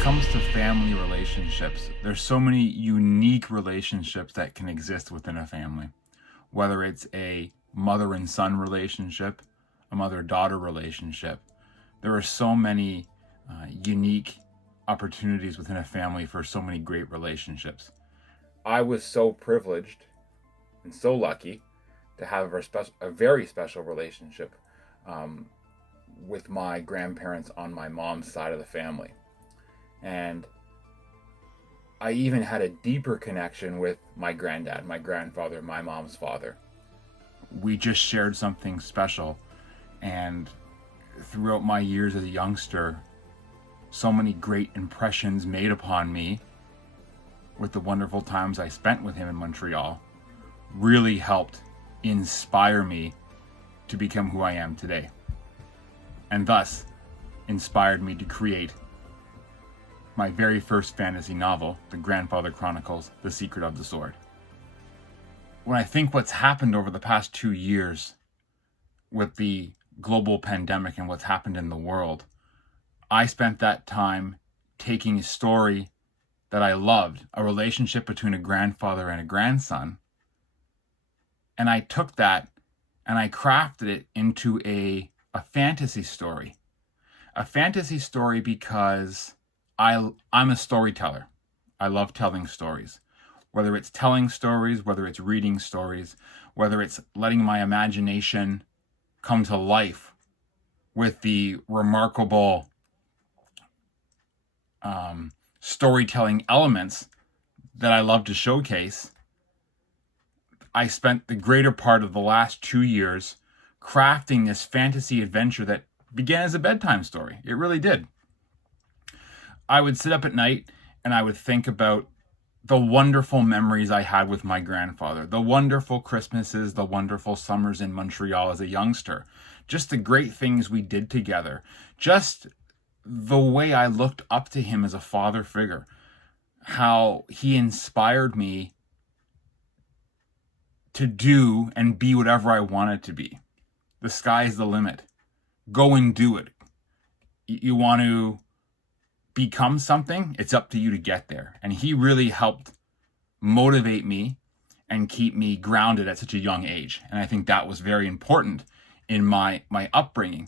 comes to family relationships, there's so many unique relationships that can exist within a family. Whether it's a mother and son relationship, a mother daughter relationship, there are so many unique opportunities within a family for so many great relationships. I was so privileged and so lucky to have a very special relationship um, with my grandparents on my mom's side of the family. And I even had a deeper connection with my granddad, my grandfather, my mom's father. We just shared something special. And throughout my years as a youngster, so many great impressions made upon me with the wonderful times I spent with him in Montreal really helped inspire me to become who I am today. And thus inspired me to create my very first fantasy novel, The Grandfather Chronicles, The Secret of the Sword. When I think what's happened over the past 2 years with the global pandemic and what's happened in the world, I spent that time taking a story that I loved, a relationship between a grandfather and a grandson, and I took that and I crafted it into a fantasy story. A fantasy story because I'm a storyteller. I love telling stories. Whether it's telling stories, whether it's reading stories, whether it's letting my imagination come to life with the remarkable storytelling elements that I love to showcase, I spent the greater part of the last 2 years crafting this fantasy adventure that began as a bedtime story. It really did. I would sit up at night and I would think about the wonderful memories I had with my grandfather, the wonderful Christmases, the wonderful summers in Montreal as a youngster, just the great things we did together, just the way I looked up to him as a father figure, how he inspired me to do and be whatever I wanted to be. The sky's the limit. Go and do it. You want to become something, it's up to you to get there. And he really helped motivate me and keep me grounded at such a young age. And I think that was very important in my upbringing.